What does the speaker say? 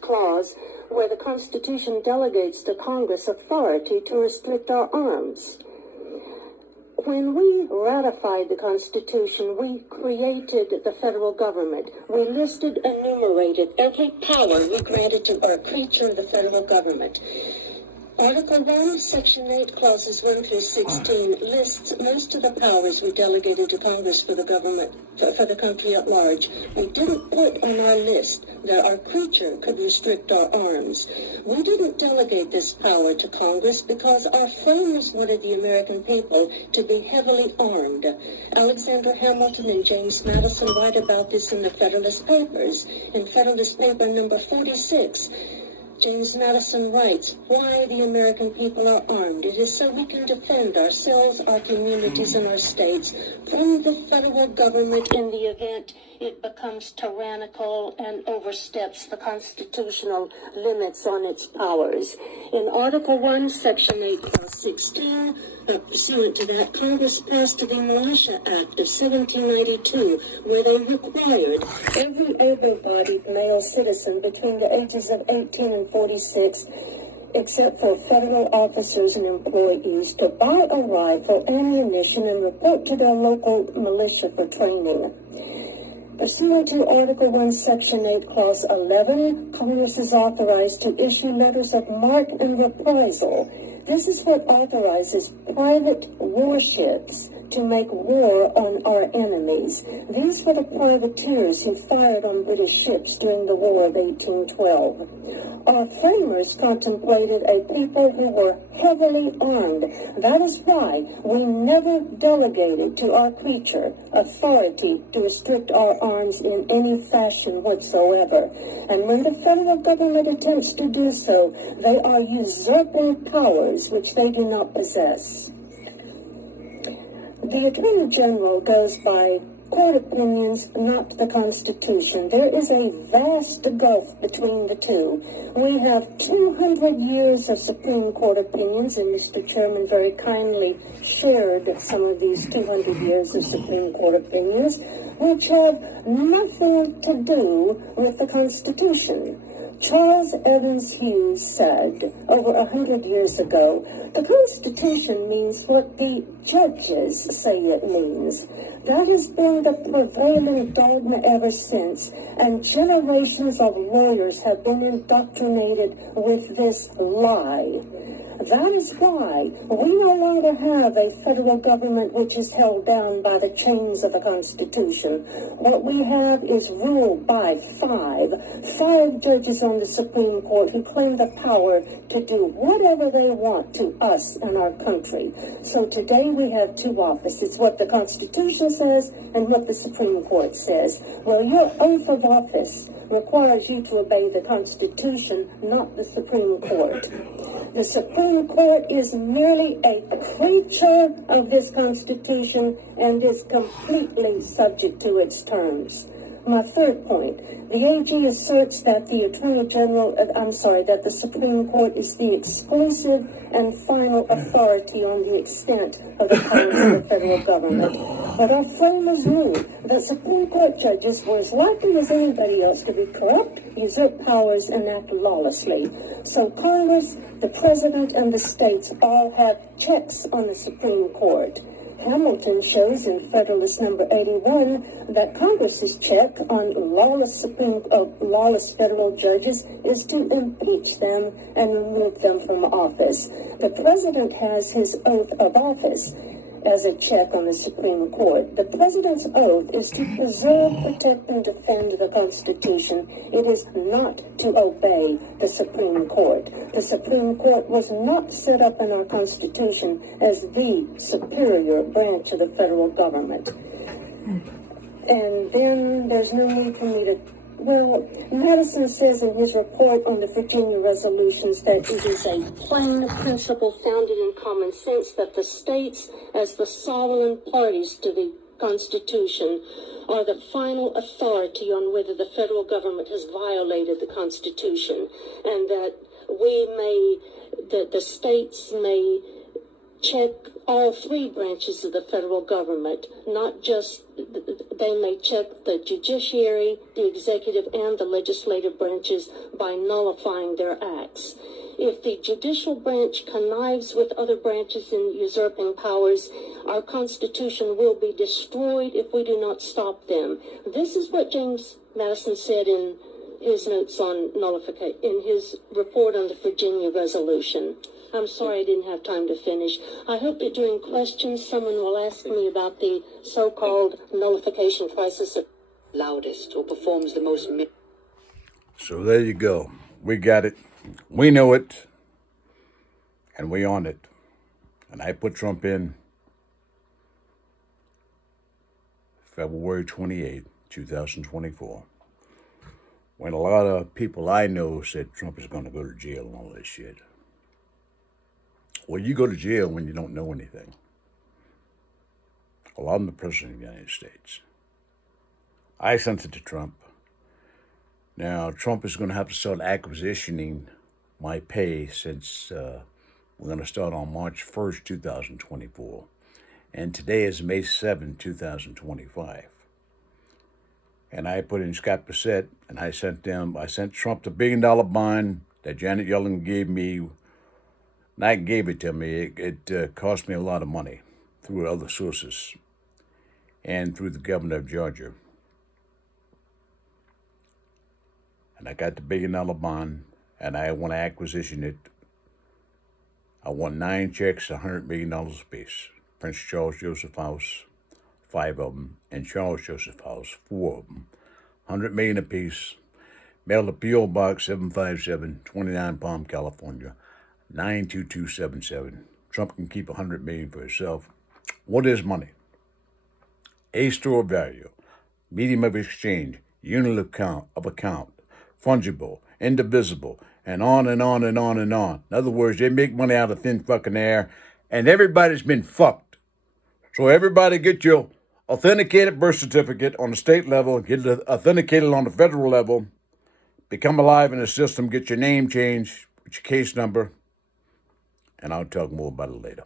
clause where the Constitution delegates to Congress authority to restrict our arms. When we ratified the Constitution, we created the federal government. We listed, enumerated every power we granted to our creature, the federal government. Article 1, Section 8, Clauses 1 through 16 lists most of the powers we delegated to Congress for the government, for the country at large. We didn't put on our list that our creature could restrict our arms. We didn't delegate this power to Congress because our framers wanted the American people to be heavily armed. Alexander Hamilton and James Madison write about this in the Federalist Papers. In Federalist Paper number 46, James Madison writes, "Why the American people are armed? It is so we can defend ourselves, our communities, and our states from the federal government in the event it becomes tyrannical and oversteps the constitutional limits on its powers." In Article 1, Section 8, Clause 16, pursuant to that, Congress passed the Militia Act of 1792, where they required every able-bodied male citizen between the ages of 18 and 46, except for federal officers and employees, to buy a rifle, ammunition, and report to their local militia for training. Pursuant to Article 1, Section 8, Clause 11, Congress is authorized to issue letters of marque and reprisal. This is what authorizes private warships to make war on our enemies. These were the privateers who fired on British ships during the War of 1812. Our framers contemplated a people who were heavily armed. That is why we never delegated to our creature authority to restrict our arms in any fashion whatsoever. And when the federal government attempts to do so, they are usurping powers which they do not possess. The Attorney General goes by court opinions, not the Constitution. There is a vast gulf between the two. We have 200 years of Supreme Court opinions, and Mr. Chairman very kindly shared some of these 200 years of Supreme Court opinions, which have nothing to do with the Constitution. Charles Evans Hughes said over 100 years ago, the Constitution means what the judges say it means. That has been the prevailing dogma ever since, and generations of lawyers have been indoctrinated with this lie. That is why we no longer have a federal government which is held down by the chains of the Constitution. What we have is ruled by five judges on the Supreme Court who claim the power to do whatever they want to us and our country. So today we have two opposites, what the Constitution says and what the Supreme Court says. Well, your oath of office requires you to obey the Constitution, not the Supreme Court. The Supreme Court is merely a creature of this Constitution and is completely subject to its terms. My third point, the AG asserts that that the Supreme Court is the exclusive and final authority on the extent of the powers of the federal government. But our framers knew that Supreme Court judges were as likely as anybody else to be corrupt, usurp powers, and act lawlessly. So Congress, the President, and the states all have checks on the Supreme Court. Hamilton shows in Federalist number 81 that Congress's check on lawless federal judges is to impeach them and remove them from office. The President has his oath of office as a check on the Supreme Court. The President's oath is to preserve, protect, and defend the Constitution. It is not to obey the Supreme Court. The Supreme Court was not set up in our Constitution as the superior branch of the federal government. And then there's no need for me to... Well, Madison says in his report on the Virginia resolutions that it is a plain principle founded in common sense that the states, as the sovereign parties to the Constitution, are the final authority on whether the federal government has violated the Constitution, and that the states may check all three branches of the federal government, not just, they may check the judiciary, the executive, and the legislative branches by nullifying their acts. If the judicial branch connives with other branches in usurping powers, our Constitution will be destroyed if we do not stop them. This is what James Madison said in his notes on nullification, in his report on the Virginia Resolution. I'm sorry I didn't have time to finish. I hope that during questions someone will ask me about the so-called nullification crisis. Loudest or performs the most... So there you go. We got it. We know it. And we on it. And I put Trump in February 28, 2024. When a lot of people I know said Trump is going to go to jail and all this shit. Well, you go to jail when you don't know anything. Well, I'm the president of the United States. I sent it to Trump. Now, Trump is going to have to start acquisitioning my pay since we're going to start on March 1st, 2024. And today is May 7, 2025. And I put in Scott Bissett, and I sent Trump the $1 billion bond that Janet Yellen gave me. Not gave it to me. It cost me a lot of money through other sources and through the governor of Georgia. And I got the $1 billion bond, and I want to acquisition it. I want 9 checks, $100 million apiece. Prince Charles Joseph House, 5 of them, and Charles Joseph House, 4 of them. $100 million apiece. Mail to P.O. Box 757, 29 Palm, California, 92277. Trump can keep $100 million for himself. What is money? A store of value, medium of exchange, unit of account, fungible, indivisible, and on and on and on and on. In other words, they make money out of thin fucking air, and everybody's been fucked. So everybody get your authenticated birth certificate on the state level, get it authenticated on the federal level, become alive in the system, get your name changed, with your case number, and I'll talk more about it later.